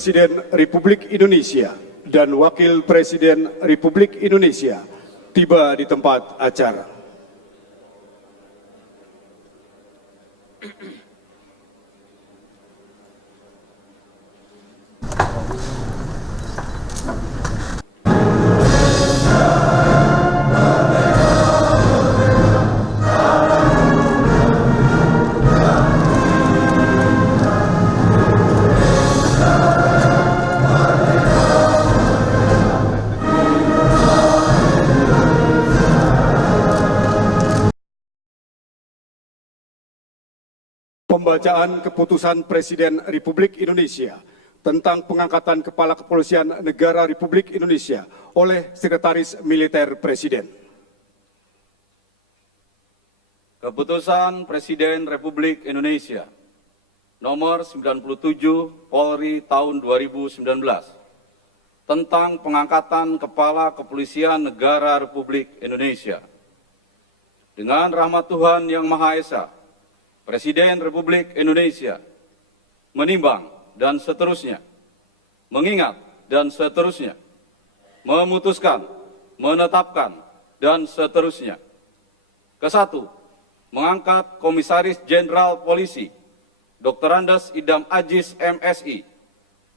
Presiden Republik Indonesia dan Wakil Presiden Republik Indonesia tiba di tempat acara. Pembacaan Keputusan Presiden Republik Indonesia tentang pengangkatan Kepala Kepolisian Negara Republik Indonesia oleh Sekretaris Militer Presiden. Keputusan Presiden Republik Indonesia Nomor 97 Polri tahun 2019 tentang pengangkatan Kepala Kepolisian Negara Republik Indonesia. Dengan rahmat Tuhan Yang Maha Esa, Presiden Republik Indonesia menimbang dan seterusnya, mengingat dan seterusnya, memutuskan, menetapkan, dan seterusnya. Kesatu, mengangkat Komisaris Jenderal Polisi Dr. Andes Idam Aziz MSI,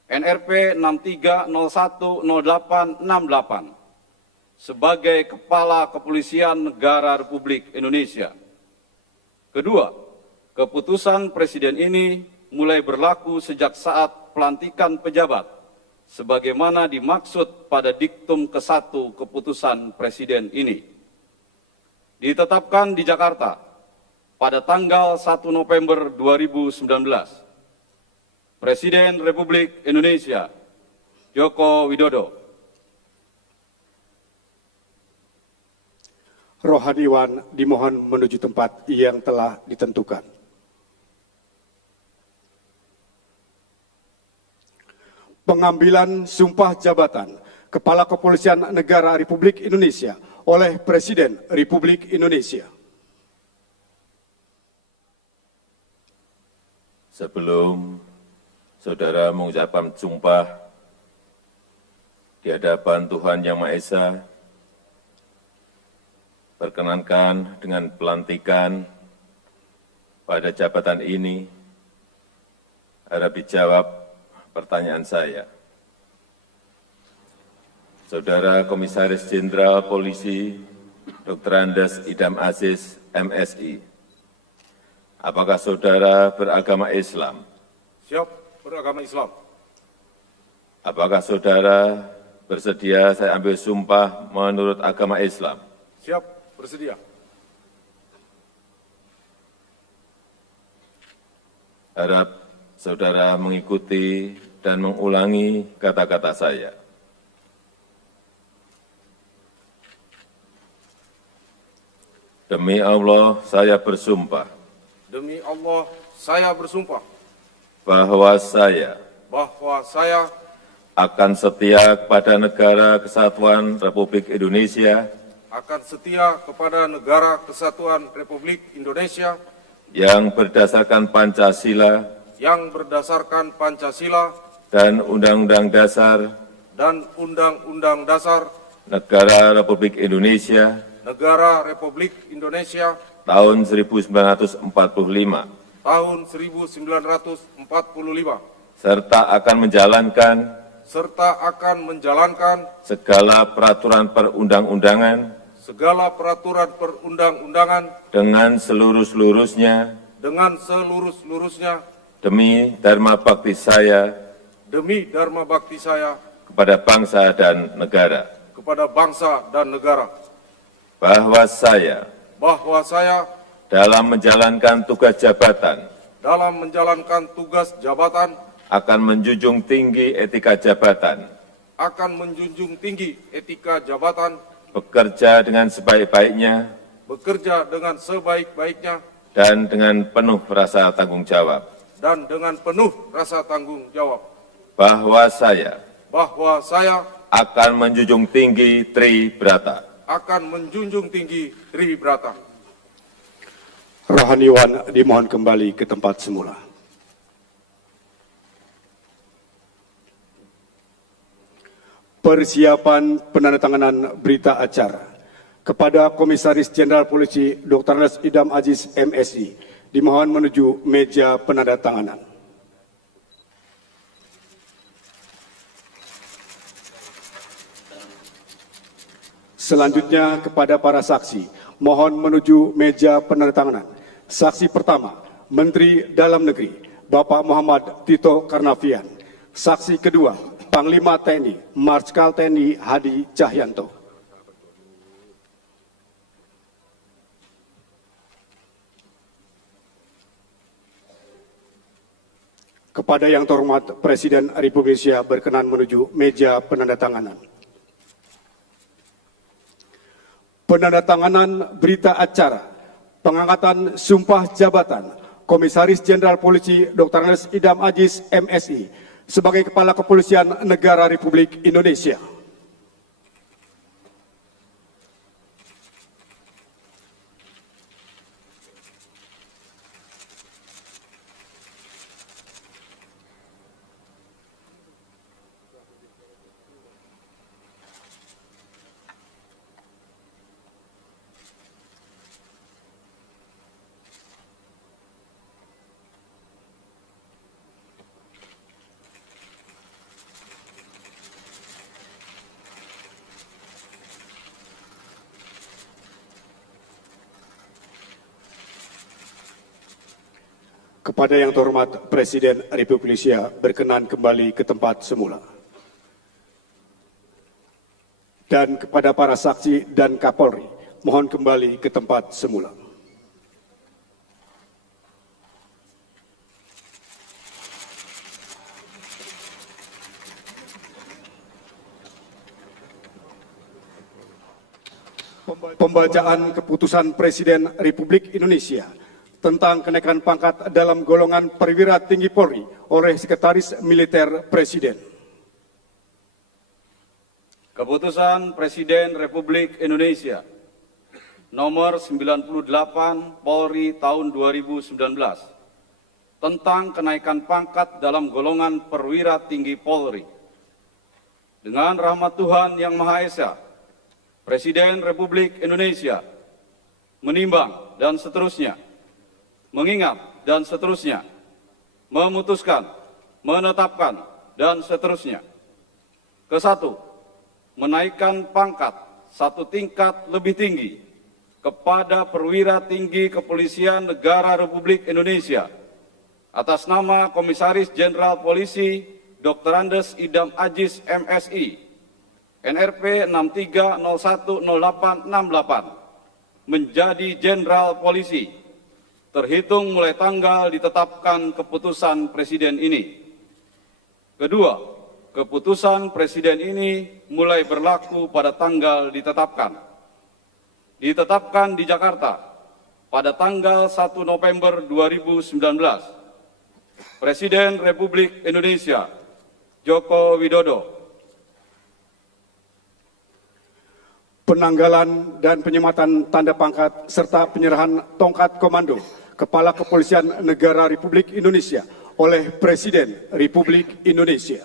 NRP 63010868, sebagai Kepala Kepolisian Negara Republik Indonesia. Kedua, keputusan Presiden ini mulai berlaku sejak saat pelantikan pejabat, sebagaimana dimaksud pada diktum ke-1 keputusan Presiden ini. Ditetapkan di Jakarta pada tanggal 1 November 2019, Presiden Republik Indonesia Joko Widodo. Rohaniwan dimohon menuju tempat yang telah ditentukan. Pengambilan sumpah jabatan Kepala Kepolisian Negara Republik Indonesia oleh Presiden Republik Indonesia. Sebelum saudara mengucapkan sumpah di hadapan Tuhan Yang Maha Esa, perkenankan dengan pelantikan pada jabatan ini harap dijawab pertanyaan saya. Saudara Komisaris Jenderal Polisi Dr. Andes Idam Aziz MSI, apakah saudara beragama Islam? Siap, beragama Islam. Apakah saudara bersedia saya ambil sumpah menurut agama Islam? Siap, bersedia. Harap saudara mengikuti dan mengulangi kata-kata saya. Demi Allah, saya bersumpah. Demi Allah, saya bersumpah Bahwa saya akan setia kepada Negara Kesatuan Republik Indonesia akan setia kepada Negara Kesatuan Republik Indonesia yang berdasarkan Pancasila dan Undang-Undang Dasar Negara Republik Indonesia tahun 1945 serta akan menjalankan segala peraturan perundang-undangan dengan seluruh-seluruhnya demi dharma bakti saya kepada bangsa dan negara. Bahwa saya dalam menjalankan tugas jabatan akan menjunjung tinggi etika jabatan, bekerja dengan sebaik-baiknya, dan dengan penuh rasa tanggung jawab. Bahwa saya akan menjunjung tinggi Tribrata. Rohaniwan dimohon kembali ke tempat semula. Persiapan penandatanganan berita acara kepada Komisaris Jenderal Polisi Dr. Andes Idam Aziz MSI dimohon menuju meja penandatanganan. Selanjutnya kepada para saksi, mohon menuju meja penandatanganan. Saksi pertama, Menteri Dalam Negeri, Bapak Muhammad Tito Karnavian. Saksi kedua, Panglima TNI, Marskal TNI Hadi Cahyanto. Kepada yang terhormat Presiden Republik Indonesia berkenan menuju meja penandatanganan. Penandatanganan berita acara pengangkatan sumpah jabatan Komisaris Jenderal Polisi Dr. Andes Idam Aziz MSI sebagai Kepala Kepolisian Negara Republik Indonesia. Kepada yang terhormat Presiden Republik Indonesia berkenan kembali ke tempat semula. Dan kepada para saksi dan Kapolri, mohon kembali ke tempat semula. Pembacaan keputusan Presiden Republik Indonesia tentang kenaikan pangkat dalam golongan perwira tinggi Polri oleh Sekretaris Militer Presiden. Keputusan Presiden Republik Indonesia nomor 98 Polri tahun 2019 tentang kenaikan pangkat dalam golongan perwira tinggi Polri. Dengan rahmat Tuhan Yang Maha Esa, Presiden Republik Indonesia menimbang dan seterusnya, mengingat dan seterusnya, memutuskan, menetapkan, dan seterusnya. Kesatu, menaikkan pangkat satu tingkat lebih tinggi kepada perwira tinggi Kepolisian Negara Republik Indonesia atas nama Komisaris Jenderal Polisi Dr. Andes Idam Aziz MSI, NRP 63010868, menjadi Jenderal Polisi terhitung mulai tanggal ditetapkan keputusan Presiden ini. Kedua, keputusan Presiden ini mulai berlaku pada tanggal ditetapkan. Ditetapkan di Jakarta pada tanggal 1 November 2019. Presiden Republik Indonesia Joko Widodo. Penanggalan dan penyematan tanda pangkat serta penyerahan tongkat komando Kepala Kepolisian Negara Republik Indonesia oleh Presiden Republik Indonesia.